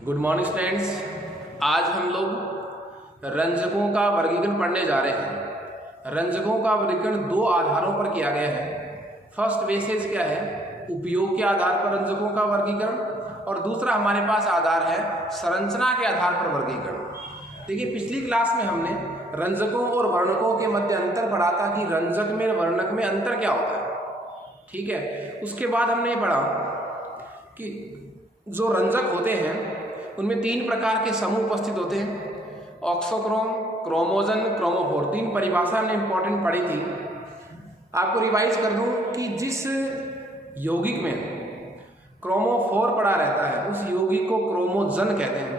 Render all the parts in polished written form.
Good morning students. आज हम लोग रंजकों का वर्गीकरण पढ़ने जा रहे हैं। रंजकों का वर्गीकरण दो आधारों पर किया गया है। फर्स्ट बेसिस क्या है, उपयोग के आधार पर रंजकों का वर्गीकरण, और दूसरा हमारे पास आधार है संरचना के आधार पर वर्गीकरण। देखिए, पिछली क्लास में हमने रंजकों और वर्णकों के मध्य अंतर पढ़ा था कि रंजक में वर्णक में अंतर क्या होता है। ठीक है, उसके बाद हमने ये पढ़ा कि जो रंजक होते हैं उनमें तीन प्रकार के समूह उपस्थित होते हैं, ऑक्सोक्रोम, क्रोमोजन, क्रोमोफोर। तीन परिभाषा हमने इंपॉर्टेंट पढ़ी थी। आपको रिवाइज कर दूं कि जिस यौगिक में क्रोमोफोर पड़ा रहता है उस यौगिक को क्रोमोजन कहते हैं।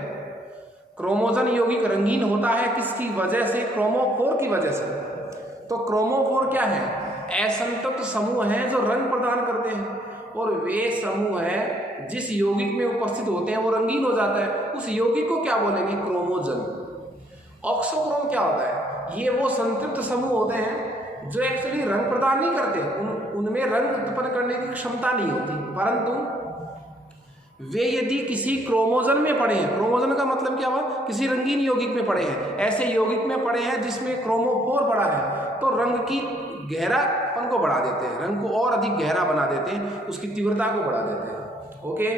क्रोमोजन यौगिक रंगीन होता है किसकी वजह से? क्रोमोफोर की वजह से। तो क्रोमोफोर क्या है? असंतृप्त समूह हैं जो रंग प्रदान करते हैं, और वे समूह है जिस यौगिक में उपस्थित होते हैं वो रंगीन हो जाता है, उस यौगिक को क्या बोलेंगे? क्रोमोजन। ऑक्सोक्रोम क्या होता है? ये वो संतृप्त समूह होते हैं जो एक्चुअली रंग प्रदान नहीं करते, उनमें रंग उत्पन्न करने की क्षमता नहीं होती, परंतु वे यदि किसी क्रोमोजन में पड़े हैं, क्रोमोजन का मतलब क्या हुआ? किसी रंगीन यौगिक में पड़े हैं, ऐसे यौगिक में पड़े हैं जिसमें क्रोमोफोर पड़ा है, तो रंग की गहरापन को बढ़ा देते हैं, रंग को और अधिक गहरा बना देते हैं, उसकी तीव्रता को बढ़ा देते हैं। ओके,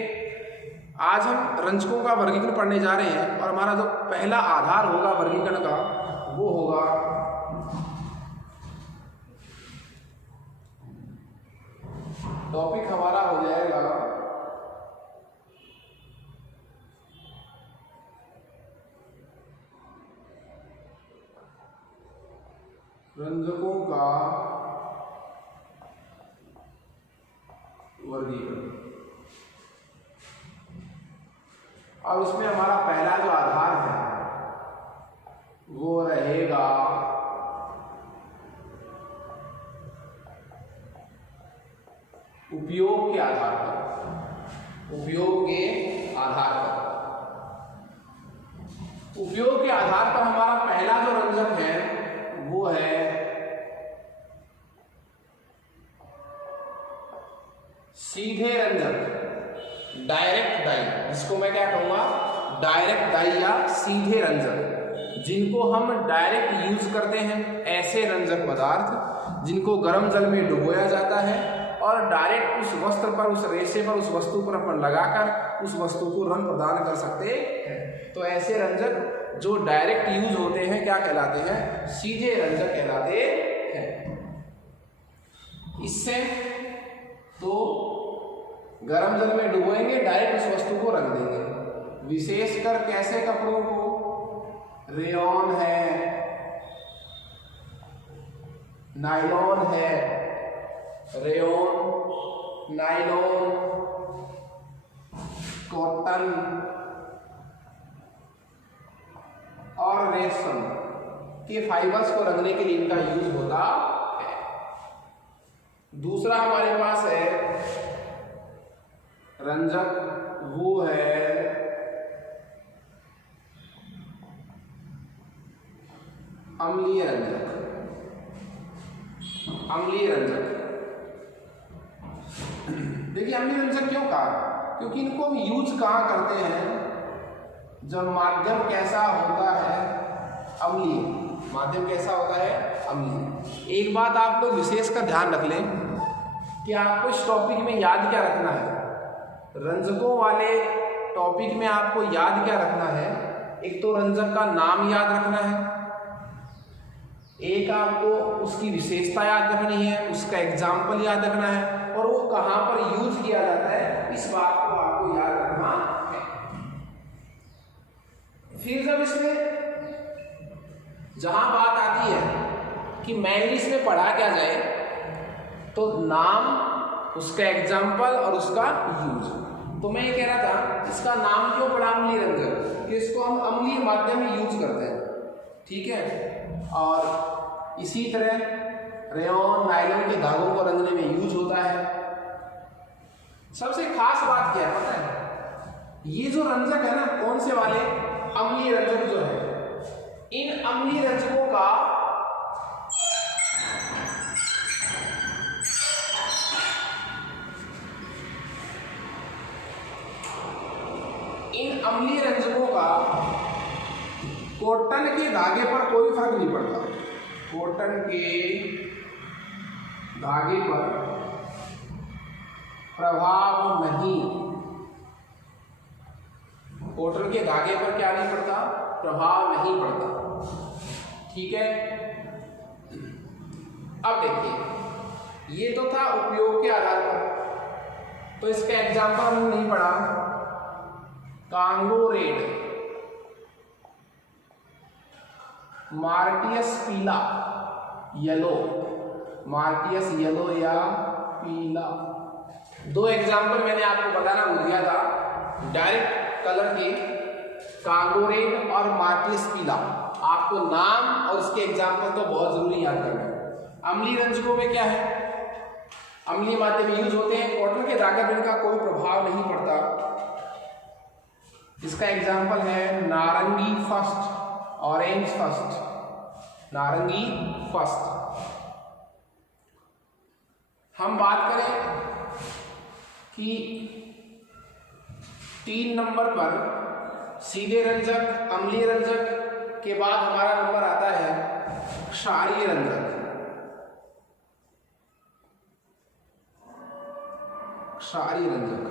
आज हम रंजकों का वर्गीकरण पढ़ने जा रहे हैं, और हमारा जो पहला आधार होगा वर्गीकरण का वो होगा टॉपिक हमारा हो जाएगा रंजकों का वर्गीकरण। और उसमें हमारा पहला जो आधार है वो रहेगा उपयोग के आधार पर। उपयोग के आधार पर, उपयोग के आधार पर हमारा पहला जो रंजक है वो है सीधे रंजक, डायरेक्ट डाई, जिसको मैं क्या कहूंगा? डायरेक्ट डाई या सीधे रंजक, जिनको हम डायरेक्ट यूज करते हैं। ऐसे रंजक पदार्थ जिनको गर्म जल में डुबोया जाता है और डायरेक्ट उस वस्त्र पर, उस रेशे पर, उस वस्तु पर अपन लगाकर उस वस्तु को रंग प्रदान कर सकते हैं। तो ऐसे रंजक जो डायरेक्ट यूज होते हैं क्या कहलाते हैं? सीधे रंजक कहलाते हैं। इससे तो गर्म जल में डुबोएंगे, डायरेक्ट उस वस्तु को रंग देंगे। विशेषकर कैसे कपड़ों को? रेयॉन है, नायलॉन है, रेयॉन, नायलॉन, कॉटन और रेशम के फाइबर्स को रंगने के लिए इनका यूज होता है। दूसरा हमारे पास है रंजक, वो है अम्लीय रंजक। अम्लीय रंजक, देखिए अम्लीय रंजक क्यों कहा? क्योंकि इनको हम यूज कहाँ करते हैं? जब माध्यम कैसा होता है? अम्लीय। माध्यम कैसा होता है? अम्लीय। एक बात आप लोग विशेष का ध्यान रख लें कि आपको इस टॉपिक में याद क्या रखना है। रंजकों वाले टॉपिक में आपको याद क्या रखना है? एक तो रंजक का नाम याद रखना है, एक आपको उसकी विशेषता याद रखनी है, उसका एग्जाम्पल याद रखना है, और वो कहाँ पर यूज किया जाता है इस बात को आपको याद रखना है। फिर जब इसमें जहां बात आती है कि मेनली इसमें पढ़ा क्या जाए, तो नाम, उसका एग्जाम्पल और उसका यूज। तो मैं ये कह रहा था इसका नाम क्यों पड़ा अम्लीय रंजक, कि इसको हम अम्लीय माध्यम में यूज करते हैं। ठीक है, और इसी तरह रेयॉन, नायलॉन के धागों को रंगने में यूज होता है। सबसे खास बात क्या है पता है? ये जो रंजक है ना, कौन से वाले? अम्लीय रंजक जो है, इन अम्लीय रंजकों का इन अम्लीय रंजकों का कॉटन के धागे पर कोई फर्क नहीं पड़ता। कॉटन के धागे पर प्रभाव नहीं, कॉटन के धागे पर क्या नहीं पड़ता, प्रभाव नहीं पड़ता। ठीक है, अब देखिए ये तो था उपयोग के आधार पर, तो इसका एग्जाम्पल हमने नहीं पढ़ा। कांगो रेड, मार्टियस पीला येलो, मार्टियस येलो या पीला, दो एग्जाम्पल मैंने आपको बताना भूल गया था डायरेक्ट कलर के, कांगो रेड और मार्टियस पीला। आपको नाम और इसके एग्जाम्पल तो बहुत जरूरी याद करना है। अम्लीय रंजकों में क्या है, अम्लीय माध्यम में यूज होते हैं, कॉटन के धागे पर इनका कोई प्रभाव नहीं पड़ता। इसका एग्जाम्पल है नारंगी फर्स्ट, ऑरेंज फर्स्ट, नारंगी फर्स्ट। हम बात करें कि 3 नंबर पर सीधे रंजक, अम्लीय रंजक के बाद हमारा नंबर आता है क्षारीय रंजक। क्षारीय रंजक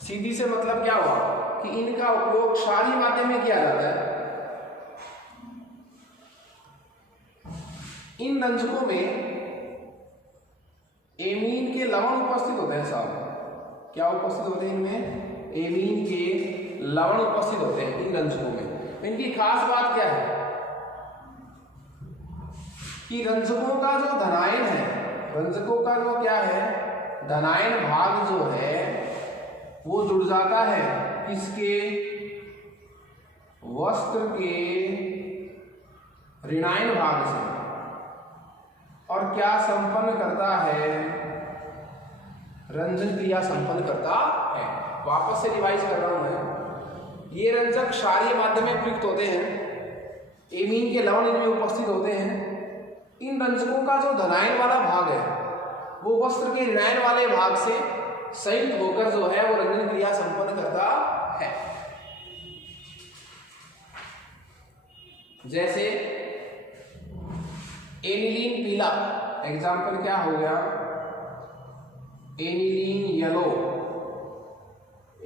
सीधी से मतलब क्या हुआ कि इनका उपयोग क्षारीय माध्यम में किया जाता है। इन रंजकों में एमीन के लवण उपस्थित होते हैं साहब। क्या उपस्थित होते हैं इनमें, एमीन के लवण उपस्थित होते हैं इन रंजकों में। इनकी खास बात क्या है कि रंजकों का जो धनायन है, रंजकों का जो क्या है धनायन भाग जो है वो जुड़ जाता है किसके, वस्त्र के ऋणायन भाग से, और क्या संपन्न करता है, रंजन क्रिया संपन्न करता है। वापस से रिवाइज कर रहा हूं मैं। ये रंजक क्षारीय माध्यम में प्रयुक्त होते हैं, एमीन के लवण इनमें उपस्थित होते हैं। इन रंजकों का जो धनायन वाला भाग है वो वस्त्र के ऋणायन वाले भाग से संयुक्त होकर जो है वो रंजन क्रिया संपन्न करता है। जैसे एनिलीन पीला, एग्जाम्पल क्या हो गया, एनिलीन येलो,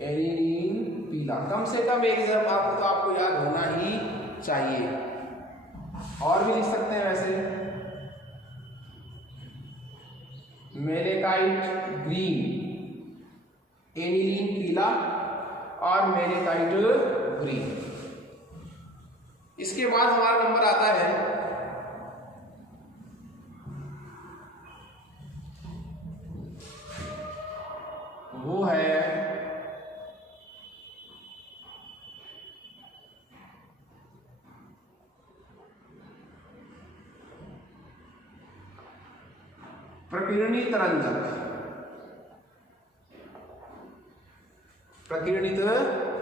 एनिलीन पीला। कम से कम एक एग्जाम्पल तो आपको याद होना ही चाहिए। और भी लिख सकते हैं वैसे, मेलेकाइट ग्रीन, एनिलीन पीला और मेलेकाइट ग्रीन। इसके बाद हमारा नंबर आता है वो है प्रकीर्णित रंजक। प्रकीर्णित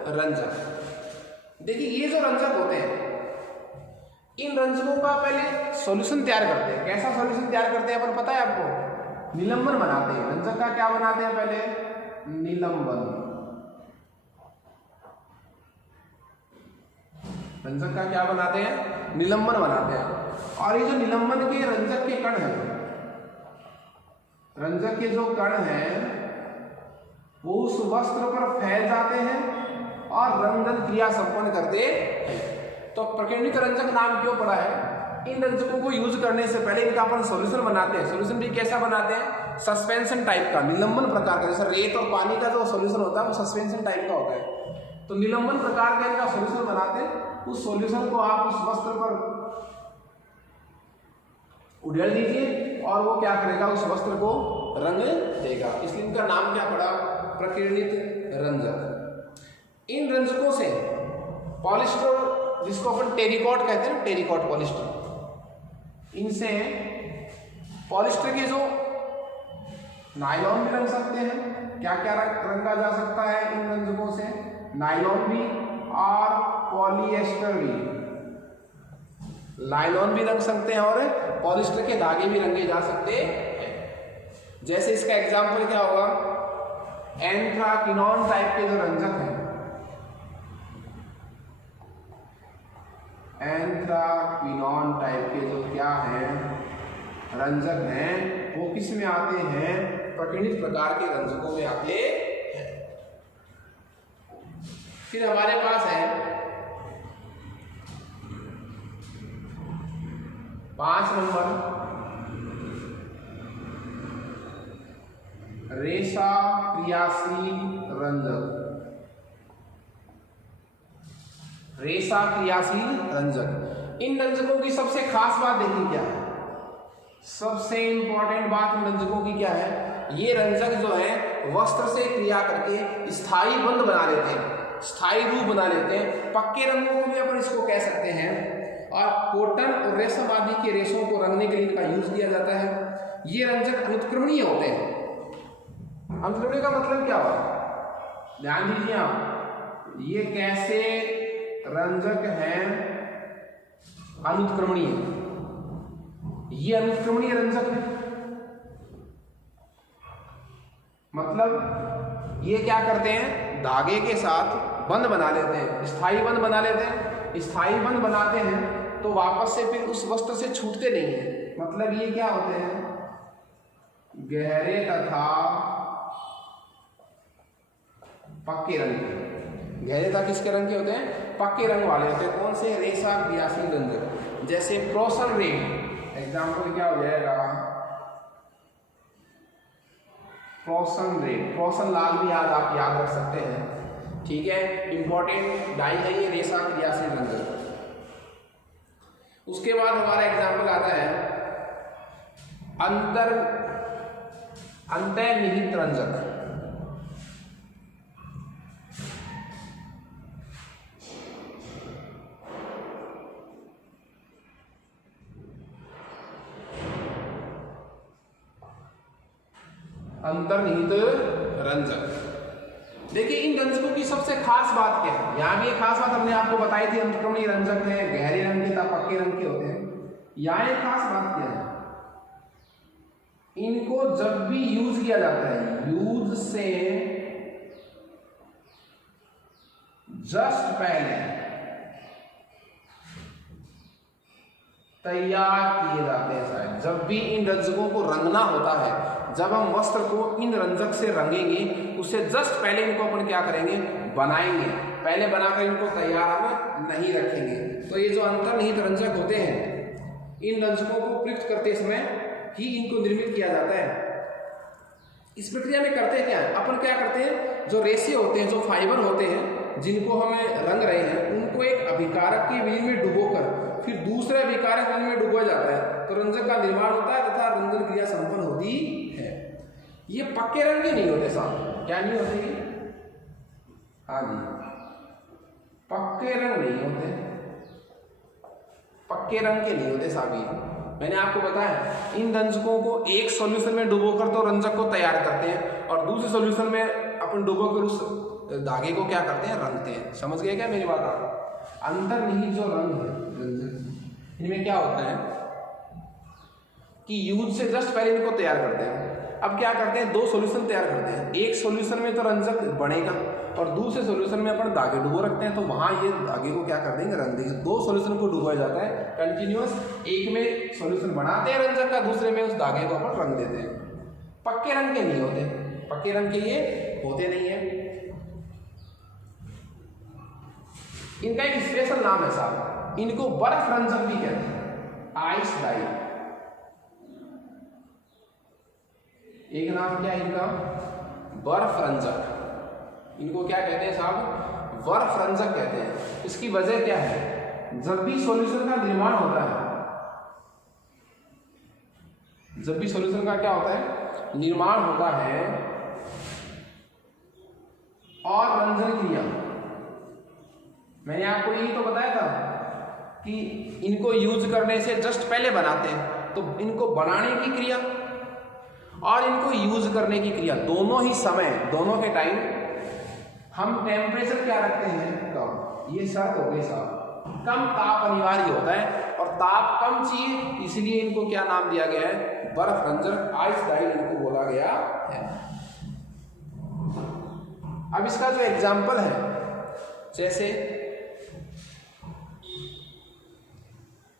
रंजक, देखिए ये जो रंजक होते हैं इन रंजकों का पहले सॉल्यूशन तैयार करते हैं। कैसा सॉल्यूशन तैयार करते हैं अपन पता है आपको, निलंबन बनाते हैं। रंजक का क्या बनाते हैं पहले, निलंबन। रंजक का क्या बनाते हैं, निलंबन बनाते हैं। और ये जो निलंबन के रंजक के कण हैं, रंजक के जो कण हैं वो उस वस्त्र पर फैल जाते हैं और रंजन क्रिया संपन्न करते हैं। तो प्रकीर्णित रंजक नाम क्यों पड़ा है, इन रंजकों को यूज करने से पहले इनका अपन सॉल्यूशन बनाते हैं। सॉल्यूशन भी कैसा बनाते हैं, सस्पेंशन टाइप का, निलंबन प्रकार का। जैसे रेत और पानी का जो सॉल्यूशन होता है वो सस्पेंशन टाइप का होता है। तो निलंबन प्रकार का इनका सॉल्यूशन बनाते हैं। उस सॉल्यूशन को आप उस वस्त्र पर उड़ेल दीजिए और वो क्या करेगा, उस वस्त्र को रंग देगा। इसलिए इनका नाम क्या पड़ा, प्रकीर्णित रंजक। इन रंजकों से पॉलिस्टर, जिसको अपन टेरिकॉट कहते हैं, टेरिकॉट पॉलिस्टर, इनसे पॉलिस्टर के जो नायलॉन भी रंग सकते हैं। क्या क्या रंगा जा सकता है इन रंजकों से, नायलॉन भी और पॉलिएस्टर भी। नायलॉन भी रंग सकते हैं और पॉलिस्टर के धागे भी रंगे जा सकते हैं। जैसे इसका एग्जाम्पल क्या होगा, एंथ्राकिनोन टाइप के जो रंजक हैं, रंजक हैं वो किस में आते हैं? प्रकीर्णित प्रकार के रंजकों में आते हैं। फिर हमारे पास है 5 नंबर रेशा क्रियाशील रंजक। रेशा क्रियाशील रंजक, इन रंजकों की सबसे खास बात देखिए क्या है, सबसे इंपॉर्टेंट बात इन रंजकों की क्या है? ये रंजक जो है वस्त्र से क्रिया करके स्थायी बंध बना लेते हैं, स्थायी रूप बना लेते हैं। पक्के रंगों को भी अपन इसको कह सकते हैं। और कॉटन और रेशम आदि के रेशों को रंगने के लिए इनका यूज किया जाता है। ये रंजक अनुत्क्रमणीय होते हैं। अनुत्क्रमणीय का मतलब क्या हुआ? ध्यान दीजिए आप, ये कैसे रंजक हैं? अनुत्क्रमणीय, ये अनुत्क्रमणीय रंजक है। मतलब ये क्या करते हैं? धागे के साथ बंध बना लेते हैं, स्थायी बंध बना लेते हैं। स्थायी बंध बनाते हैं तो वापस से फिर उस वस्त्र से छूटते नहीं है। मतलब ये क्या होते हैं? गहरे तथा पक्के रंग के। गहरे तथा किसके रंग के होते हैं? पक्के रंग वाले होते हैं। कौन से? रेशा क्रियाशील रंजक। जैसे प्रोसन रेड, एग्जाम्पल क्या हो जाएगा? प्रोसन रेड, प्रोसन लाल भी आज आप याद रख सकते हैं, ठीक है। इंपॉर्टेंट डाई है ये रेशा क्रियाशील रंजक। उसके बाद हमारा एग्जाम्पल आता है अंतर्निहित रंजक। अंतर्निहित रंजक, देखिए इन रंजकों की सबसे खास बात क्या है? यहां भी एक खास बात हमने आपको बताई थी, अनुत्क्रमणीय रंजक है, गहरे रंग के तथा पक्के रंग के होते हैं। यहां एक खास बात क्या है? इनको जब भी यूज किया जाता है, यूज से जस्ट पहले तैयार किए जाते हैं। शायद जब भी इन रंजकों को रंगना होता है, जब हम वस्त्र को इन रंजक से रंगेंगे, उससे जस्ट पहले इनको अपन क्या करेंगे? बनाएंगे। पहले बनाकर इनको तैयार हम नहीं रखेंगे। तो ये जो अंतर्निहित रंजक होते हैं, इन रंजकों को प्रयुक्त करते समय ही इनको निर्मित किया जाता है। इस प्रक्रिया में करते क्या है? अपन क्या करते हैं? जो रेशे होते हैं, जो फाइबर होते हैं, जिनको हमें रंग रहे हैं, उनको एक अभिकारक के विलीन में डुबोकर फिर दूसरे अभिकारक विलीन में डुबोया जाता है, तो रंजक का निर्माण होता है तथा रंजन क्रिया संपन्न होती है। ये पक्के रंग के नहीं होते साहब, क्या नहीं होते? हाँ जी, पक्के रंग नहीं होते, पक्के रंग के नहीं होते साहब। मैंने आपको बताया इन रंजकों को एक सॉल्यूशन में डुबोकर तो रंजक को तैयार करते हैं, और दूसरे सॉल्यूशन में अपन डुबोकर उस धागे को क्या करते हैं? रंगते हैं। समझ गए क्या मेरी बात आप? अंतर्निहित जो रंग है रंजक, इनमें क्या होता है कि यूज से जस्ट पहले इनको तैयार करते हैं। अब क्या करते हैं? 2 सॉल्यूशन तैयार करते हैं। एक सॉल्यूशन में तो रंजक बनेगा और दूसरे सॉल्यूशन में अपन धागे डुबो रखते हैं, तो वहां ये धागे को क्या कर देंगे? रंग देंगे। 2 सॉल्यूशन को डुबोया जाता है कंटिन्यूअस। एक में सॉल्यूशन बनाते हैं रंजक का, दूसरे में उस धागे को अपन रंग देते हैं। पक्के रंग के नहीं होते, पक्के रंग के ये होते नहीं है। इनका एक स्पेशल नाम है साहब, इनको बर्फ रंजक भी कहते हैं, आइस डाई। एक नाम क्या है इनका? बर्फ रंजक। इनको क्या कहते हैं साहब? बर्फ रंजक कहते हैं। इसकी वजह क्या है? जब भी सॉल्यूशन का निर्माण होता है, जब भी सॉल्यूशन का क्या होता है? निर्माण होता है, और रंजन क्रिया, मैंने आपको यही तो बताया था कि इनको यूज करने से जस्ट पहले बनाते हैं, तो इनको बनाने की क्रिया और इनको यूज करने की क्रिया, दोनों ही समय, दोनों के टाइम हम टेम्परेचर क्या रखते हैं? कम। ये शर्त हो गई साहब, कम ताप अनिवार्य होता है, और ताप कम चाहिए, इसलिए इनको क्या नाम दिया गया है? बर्फ रंजक, आइस डाई इनको बोला गया है। अब इसका जो एग्जाम्पल है, जैसे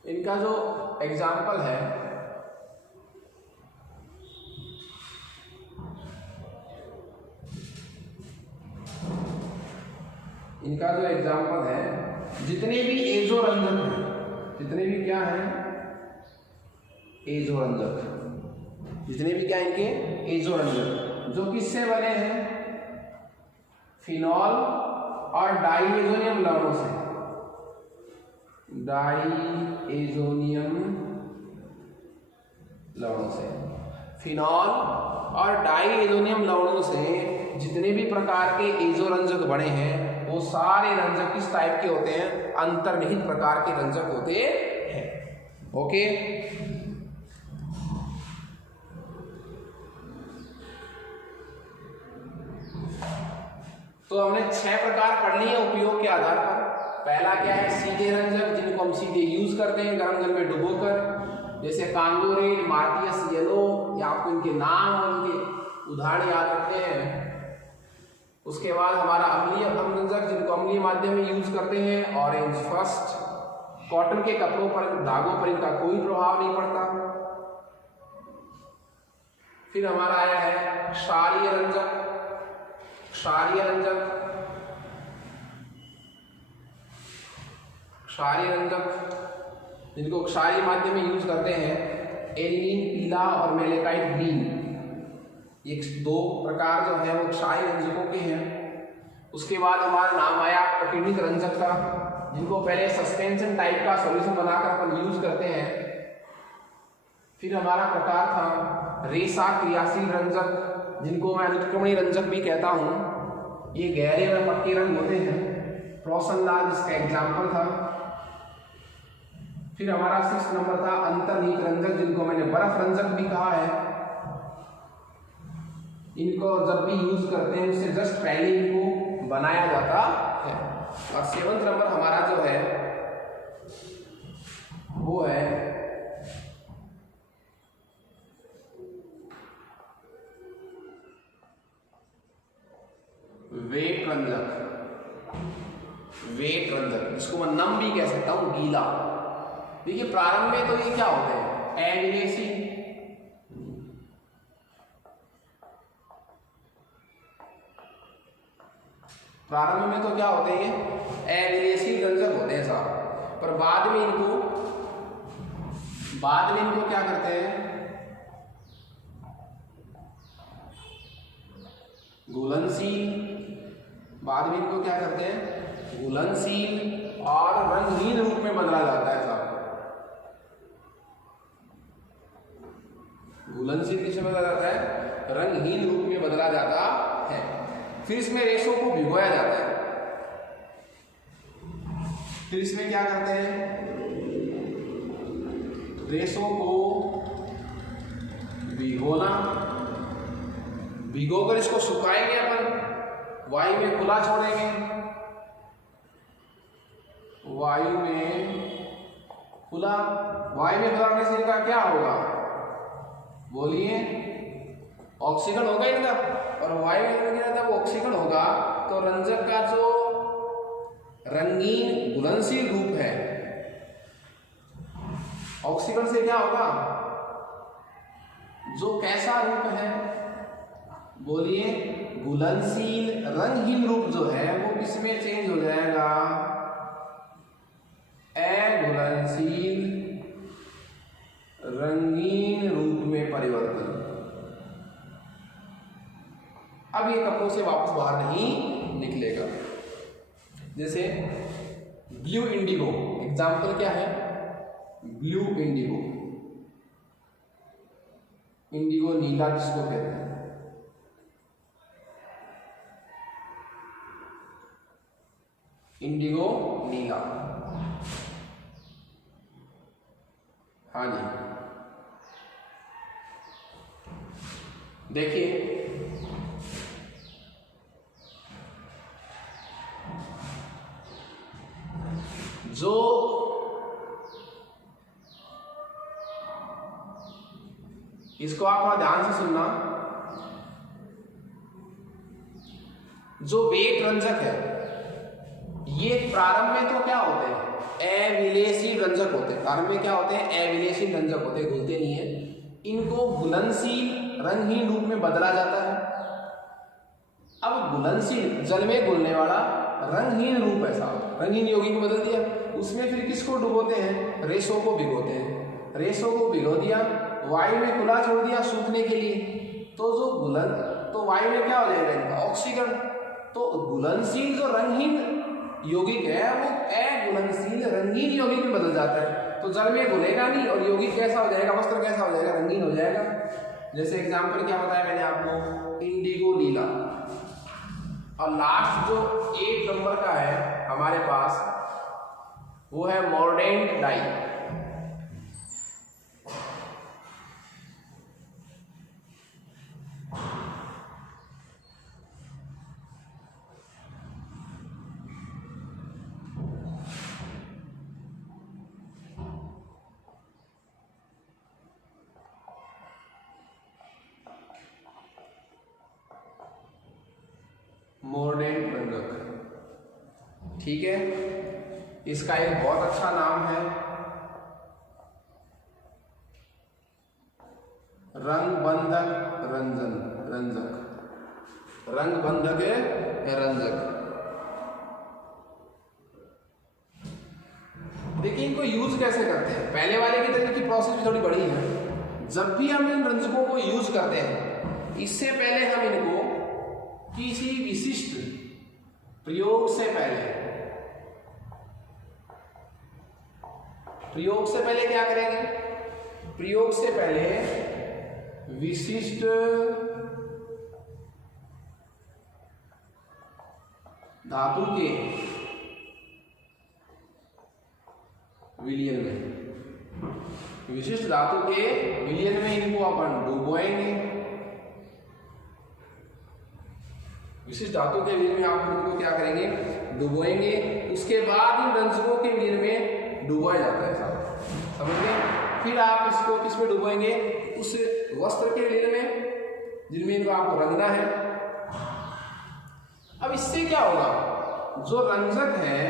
इनका जो एग्जाम्पल है, इनका जो एग्जाम्पल है, जितने भी एजो रंजक हैं, जितने भी क्या हैं एजो रंजक, जितने भी क्या इनके एजो रंजक, जो किससे बने हैं, फिनॉल और डाइएजोनियम लवणों से, डाइएजोनियम लवणों से, फिनॉल और डाइएजोनियम लवणों से जितने भी प्रकार के एजो रंजक बने हैं वो सारे रंजक किस टाइप के होते हैं, अंतर्निहित प्रकार के रंजक होते हैं। ओके, तो हमने 6 प्रकार पढ़ लिए उपयोग के आधार पर। पहला क्या है, सीधे रंजक, जिनको हम सीधे यूज करते हैं गर्म जल में डुबोकर, जैसे कांगो रेड, मार्टियस येलो, या आपको इनके नाम और इनके उदाहरण याद रखते हैं। उसके बाद हमारा अम्लीय रंजक, जिनको अम्लीय माध्यम में यूज करते हैं, ऑरेंज फर्स्ट, कॉटन के कपड़ों पर, धागों पर इनका कोई प्रभाव नहीं पड़ता। फिर हमारा आया है क्षारीय रंजक, क्षारीय रंजक, क्षारीय रंजक जिनको क्षारीय माध्यम में यूज करते हैं, एलिनीन पीला और मेलेकाइट ग्रीन, ये 2 प्रकार जो है वो क्षारीय रंजकों के हैं। उसके बाद हमारा नाम आया प्रतिनिधिक रंजक का, जिनको पहले सस्पेंशन टाइप का सॉल्यूशन बनाकर अपन यूज करते हैं। फिर हमारा प्रकार था रेशा क्रियाशील रंजक, जिनको मैं अनुत्क्रमणीय रंजक भी कहता हूँ। ये गहरे व पक्के रंग होते हैं, रोशनलाल इसका एग्जाम्पल था। फिर हमारा 6 नंबर था अंतर्निहित रंजक, जिनको मैंने बर्फ रंजक भी कहा है। इनको जब भी यूज करते हैं उससे जस्ट पहले इनको बनाया जाता है। और 7वां नंबर हमारा जो है वो है वेट रंजक, वेट रंजक, इसको मैं नम भी कह सकता हूं, गीला। देखिए प्रारंभ में तो ये क्या होते हैं, एविलेसी, प्रारंभ में तो क्या होते हैं, एविलेसी रंजक होते हैं साहब, पर बाद में इनको क्या करते हैं, घुलनशील, बाद में इनको क्या करते हैं, घुलनशील और रंगहीन रूप में बदला जाता है साहब। घुलनशील किसमें बदला जाता है, रंगहीन रूप में बदला जाता है। फिर इसमें रेशों को भिगोया जाता है। फिर इसमें क्या करते हैं, रेशों को भिगोना, भिगोकर इसको सुखाएंगे अपन, वायु में खुला छोड़ेंगे, वायु में खुला, वायु में खुला होने से इनका क्या होगा, बोलिए, ऑक्सीकरण होगा इनका, और वायु में जब ऑक्सीकरण होगा तो रंजक का जो रंगीन घुलनशील रूप है, ऑक्सीकरण से क्या होगा, जो कैसा रूप है, बोलिए, घुलनशील रंगहीन रूप जो है वो किसमें चेंज हो जाएगा, अघुलनशील रंगीन रूप में परिवर्तन। अब ये कपड़ों से वापस बाहर नहीं निकलेगा। जैसे ब्लू इंडिगो, एग्जाम्पल क्या है, ब्लू इंडिगो, इंडिगो नीला जिसको कहते हैं, इंडिगो नीला, हाँ जी। देखिए जो इसको आप थोड़ा ध्यान से सुनना, जो वेट रंजक है ये प्रारंभ में तो क्या होते हैं, अविलेशील रंजक होते हैं। प्रारंभ में क्या होते हैं, अविलेशील रंजक होते हैं, घुलते नहीं है। इनको घुलनशील रंगहीन रूप में बदला जाता है। अब घुलनशील जल में घुलने वाला रंगहीन रूप है साहब, रंगहीन यौगिक में बदल दिया। उसमें फिर किसको डुबोते हैं? रेशों को भिगोते हैं। रेशों को भिगो दिया, वायु में खुला छोड़ दिया सूखने के लिए, तो जो घुलन, तो वायु में क्या हो जाएगा इनका? ऑक्सीजन। तो घुलनशील जो रंगहीन यौगिक है वो अघुलनशील रंगीन यौगिक में बदल जाता है। तो जल में घुलेगा नहीं और यौगिक कैसा हो जाएगा? वस्त्र कैसा हो जाएगा? रंगीन हो जाएगा। जैसे एग्जाम्पल क्या बताया मैंने आपको? इंडिगो नीला। और लास्ट जो 8 नंबर का है हमारे पास वो है मोर्डेंट डाई। मोर्डेंट रंजक, ठीक है। इसका एक बहुत अच्छा नाम है रंगबंधक रंजक। रंगबंधक रंजक। देखिए इनको यूज कैसे करते हैं। पहले वाले की तरह की प्रोसेस भी थोड़ी बड़ी है। जब भी हम इन रंजकों को यूज करते हैं, इससे पहले हम इनको किसी विशिष्ट प्रयोग से पहले क्या करेंगे? प्रयोग से पहले विशिष्ट धातु के विलयन में, विशिष्ट धातु के विलयन में इनको अपन डुबोएंगे। विशिष्ट धातु के विलयन में आप इनको क्या करेंगे? डुबोएंगे। उसके बाद इन रंजकों के विलयन में डुबोया जाता है साहब, समझ गए? फिर आप इसको किस में डुबोएंगे? उस वस्त्र के विलयन में जिनमें इनको आपको रंगना है। अब इससे क्या होगा? जो रंजक है,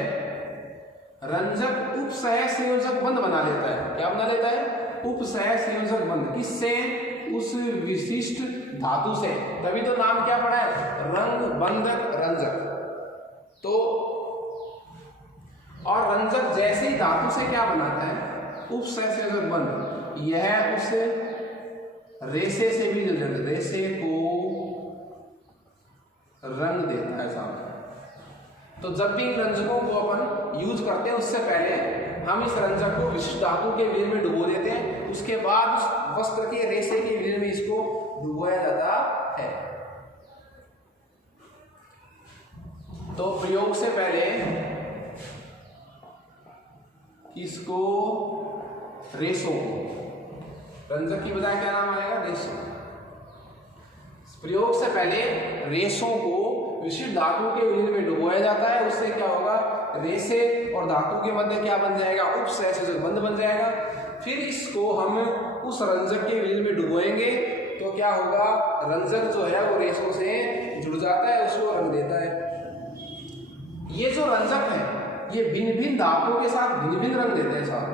रंजक उपसह संयोजक बंध बना लेता है। क्या बना लेता है? उपसह संयोजक बंध। किससे? उस विशिष्ट धातु से। तभी तो नाम क्या पड़ा है? रंगबंधक रंजक। तो और रंजक जैसे ही धातु से क्या बनाता है? उपसह संयोजक बंध। यह उस रेशे से भी रेशे को रंग देता है साहब। तो जब भी इन रंजकों को अपन यूज करते हैं उससे पहले हम इस रंजक को विशिष्ट धातु के विलयन में डुबो देते हैं। उसके बाद उस वस्त्र के रेशे के विलयन में इसको डुबोया जाता है। तो प्रयोग से पहले इसको रेशों को, रंजक की बजाय क्या नाम आएगा? रेशों। प्रयोग से पहले रेशों को विशिष्ट धातु के विलयन में डुबोया जाता है। उससे क्या होगा? रेशे और धातु के मध्य क्या बन जाएगा? उपसह संयोजक बंध बन जाएगा। फिर इसको हम उस रंजक के विलयन में डुबोएंगे तो क्या होगा? रंजक जो है वो रेशों से जुड़ जाता है, उसको रंग देता है। ये जो रंजक है ये भिन्न भिन्न धातुओं के साथ भिन्न भिन्न रंग देते हैं साहब।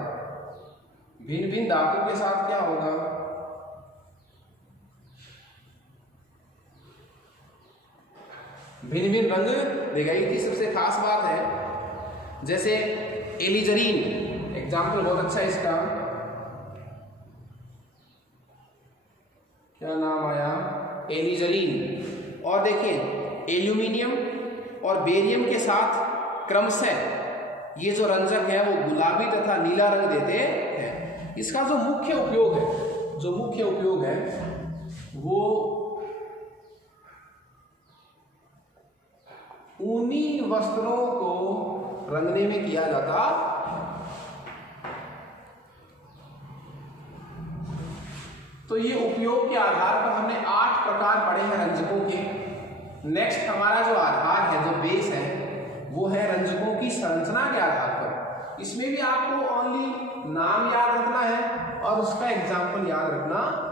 भिन्न भिन्न धातु के साथ क्या होगा? भिन्न भिन्न रंग देगा। ये सबसे खास बात है। जैसे एलिजरीन एग्जाम्पल बहुत अच्छा है इसका। क्या नाम आया? एलिजरीन। और देखिए एल्यूमिनियम और बेरियम के साथ क्रमशः ये जो रंजक है वो गुलाबी तथा नीला रंग देते हैं। इसका जो मुख्य उपयोग है वो ऊनी वस्त्रों को रंगने में किया जाता। तो ये उपयोग के आधार पर हमने 8 प्रकार पढ़े हैं रंजकों के। नेक्स्ट हमारा जो आधार है, जो बेस है, वो है रंजकों की संरचना के आधार पर। इसमें भी आपको ओनली नाम याद रखना है और उसका एग्जाम्पल याद रखना है।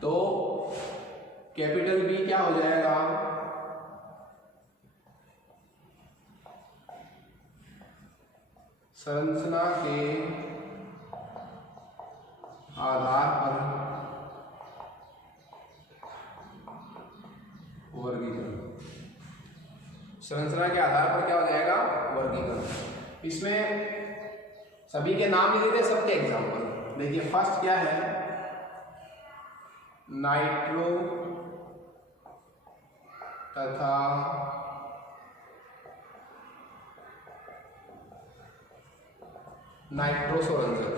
तो कैपिटल बी क्या हो जाएगा? संरचना के आधार पर वर्गीकरण, संरचना के आधार पर क्या हो जाएगा, वर्गीकरण। इसमें सभी के नाम ही देते, सबके एग्जाम्पल देखिए। फर्स्ट क्या है, नाइट्रो तथा नाइट्रोसो रंजक,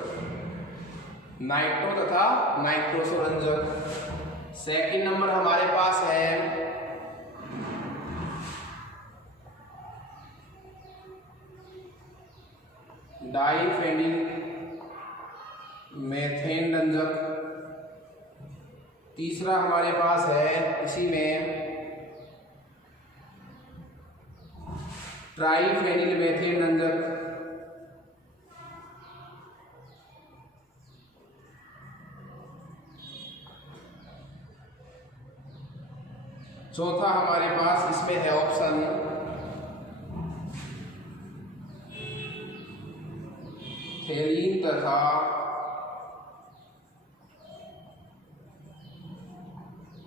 नाइट्रो तथा नाइट्रोसो रंजक। सेकंड नंबर हमारे पास है डाइफेनिल मेथेन रंजक। तीसरा हमारे पास है इसी में ट्राइफेनिल मेथेन रंजक। चौथा हमारे पास इसमें है ऑप्शन थेलीन तथा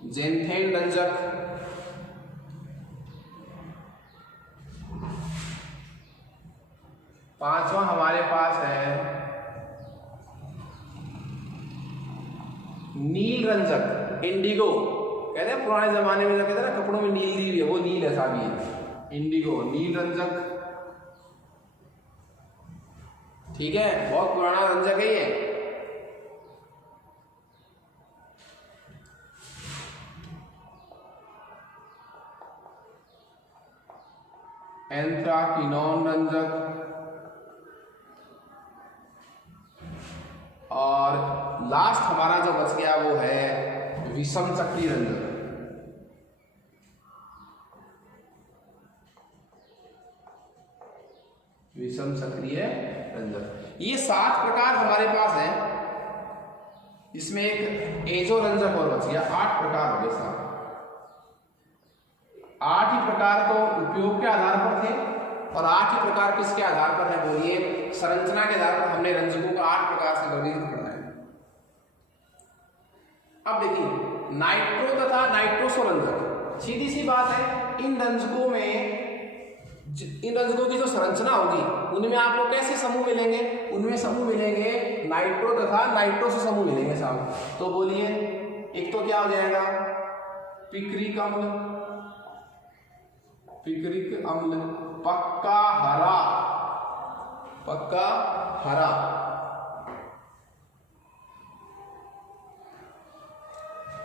जेंथेन रंजक। पांचवा हमारे पास है नील रंजक, इंडिगो। कहते हैं पुराने जमाने में जो कहते हैं ना कपड़ों में नील नील है, वो नील ऐसा भी है, इंडिगो नील रंजक। ठीक है, बहुत पुराना रंजक है ये। एंथ्राक्विनोन रंजक। और लास्ट हमारा जो बच गया वो है विषम चक्रीय रंजक। विषम सक्रिय रंजक। ये 7 प्रकार हमारे पास हैं। इसमें एक एजो रंजक और बच गया, 8 प्रकार हो गए साहब। 8 ही प्रकार तो उपयोग के आधार पर थे और 8 ही प्रकार किसके आधार पर है, बोलिए संरचना के आधार पर हमने रंजकों का 8 प्रकार से वर्गीकृत किया है। अब देखिए नाइट्रो तथा नाइट्रोसो रंजक, सीधी सी बात है, इन रंजकों की जो संरचना होगी उनमें आपको कैसे समूह मिलेंगे, उनमें समूह मिलेंगे नाइट्रो तथा नाइट्रोसो समूह मिलेंगे साहब। तो बोलिए एक तो क्या हो जाएगा, पिक्रिक अम्ल, पिक्रिक अम्ल, पक्का हरा, पक्का हरा।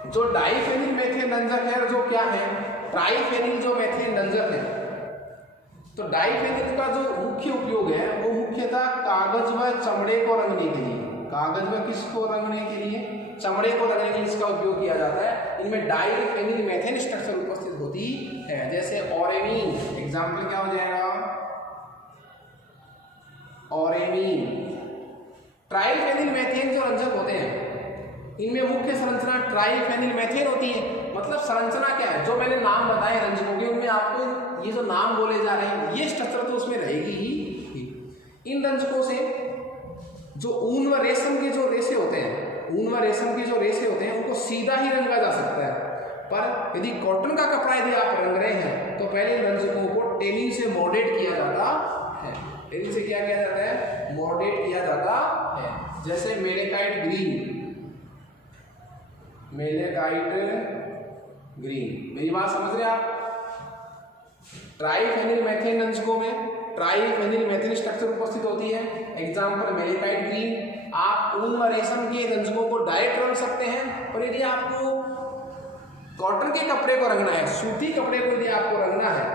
जो डाइफेनिल मेथेन रंजक है, जो क्या है ट्राइफेनिल जो मेथेन रंजक है, तो डाइफेनिल का जो मुख्य उपयोग है वो मुख्यतः कागज व चमड़े को रंगने के लिए, कागज व किसको रंगने के लिए, चमड़े को रंगने के लिए इसका उपयोग किया जाता है। इनमें डाइफेनिल मेथेन स्ट्रक्चर उपस्थित होती है, जैसे ऑरेमीन, एग्जाम्पल क्या हो जाएगा, ऑरेमीन। ट्राइफेनिल मेथेन जो रंजक होते हैं इनमें मुख्य संरचना ट्राइफेनिल मेथेन होती है। मतलब संरचना क्या है, जो मैंने नाम बताए रंजकों के, उनमें आपको ये जो नाम बोले जा रहे हैं ये स्ट्रक्चर तो उसमें रहेगी ही। इन रंजकों से जो ऊन व रेशम के जो रेशे होते हैं, ऊन व रेशम के जो रेशे होते हैं उनको सीधा ही रंगा जा सकता है। पर यदि कॉटन का कपड़ा यदि आप रंग रहे हैं तो पहले इन रंजकों को टेनिंग से मॉडरेट किया जाता है। टेनिंग से क्या किया जाता है, मॉडरेट किया जाता है। जैसे मेलेकाइट ग्रीन, मेलेकाइट ग्रीन, मेरी बात समझ रहे हैं आप। ट्राइफेनिल मेथेन रंजकों में ट्राइफेनिल मेथेन स्ट्रक्चर उपस्थित होती है, एग्जाम्पल मेलेकाइट ग्रीन। आप ऊन व रेशम के रंजकों को डायरेक्ट रंग सकते हैं, और यदि आपको कॉटन के कपड़े को रंगना है, सूती कपड़े को यदि आपको रंगना है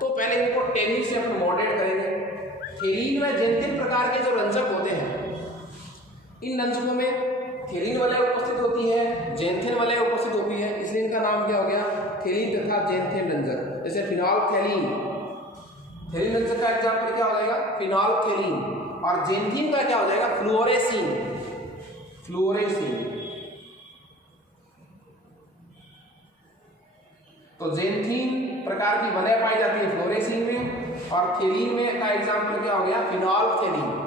तो पहले इनको टेनिंग से अपन मॉडरेट करेंगे। थेलीन व जेंथिन प्रकार के जो रंजक होते हैं, इन रंजकों में थेलीन वलय उपस्थित होती है, जेंथिन वलय उपस्थित होती है, इसलिए इनका नाम क्या हो गया, थेलीन तथा जेंथिन रंजक। जैसे फिनॉल्फथैलीन, थेलीन रंजक का एग्जाम्पल क्या हो जाएगा, फिनॉल्फथैलीन। और जेंथिन का क्या हो जाएगा, फ्लोरेसीन, फ्लोरेसीन। तो जेंथिन प्रकार की वलय पाई जाती है फ्लोरेसीन में, और थेलीन में का एग्जाम्पल क्या हो गया, फिनॉल्फथैलीन।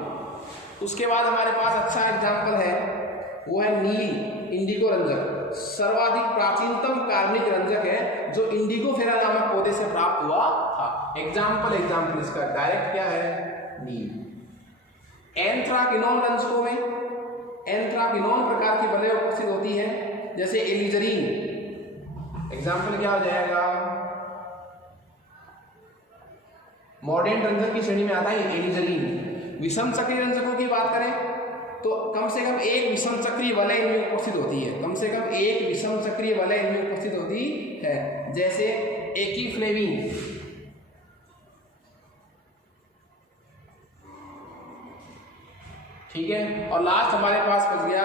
उसके बाद हमारे पास अच्छा एग्जाम्पल है वो है नील इंडिगो रंजक। सर्वाधिक प्राचीनतम कार्बनिक रंजक है जो इंडिगोफेरा नामक पौधे से प्राप्त हुआ था। एग्जाम्पल इसका डायरेक्ट क्या है, नील। एंथ्राकिनोन रंजकों में एंथ्राकिनोन प्रकार की बलें उपस्थित होती है, जैसे एलिजरीन। एग्जाम्पल क्या हो जाएगा, मॉडर्न रंजक की श्रेणी में आता है एलिजरीन। विषम चक्रीय रंजकों की बात करें तो कम से कम एक विषम चक्रीय वलय इनमें उपस्थित होती है, कम से कम एक विषम चक्रीय वलय इनमें उपस्थित होती है, जैसे एकीफ्लेविन। ठीक है, और लास्ट हमारे पास बच गया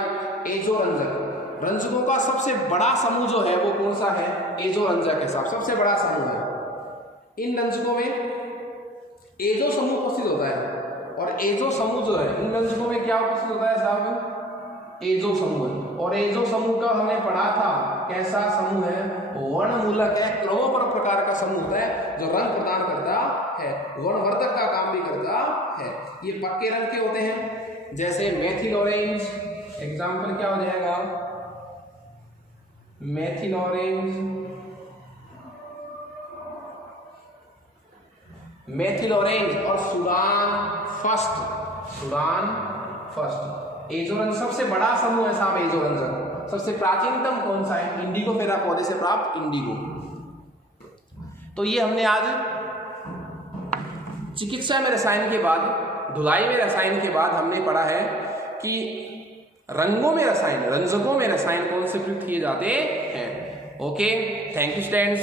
एजो रंजक। रंजकों का सबसे बड़ा समूह जो है वो कौन सा है, एजो रंजक है साहब, सबसे बड़ा समूह है। इन रंजकों में एजो समूह उपस्थित होता है, और एजो समूह जो है इन रंजकों में क्या उपस्थित होता है साहब, एजो समूह। और एजो समूह का हमने पढ़ा था कैसा समूह है, वर्णमूलक है, क्रोमोफोर प्रकार का समूह होता है जो रंग प्रदान करता है, वर्णवर्धक का काम भी करता है। ये पक्के रंग के होते हैं, जैसे मेथिल ऑरेंज। एग्जाम्पल क्या हो जाएगा, मेथिल ऑरेंज, मेथिल ऑरेंज और सूडान फर्स्ट। एजोरंजक सबसे बड़ा समूह है साहब एजोरंजक। सबसे प्राचीनतम कौन सा है, इंडिगोफेरा पौधे से प्राप्त इंडिगो। तो ये हमने आज चिकित्सा में रसायन के बाद, धुलाई में रसायन के बाद हमने पढ़ा है कि रंगों में रसायन, रंजकों में रसायन कौन से प्रयुक्त किए जाते हैं। Okay, thank you students.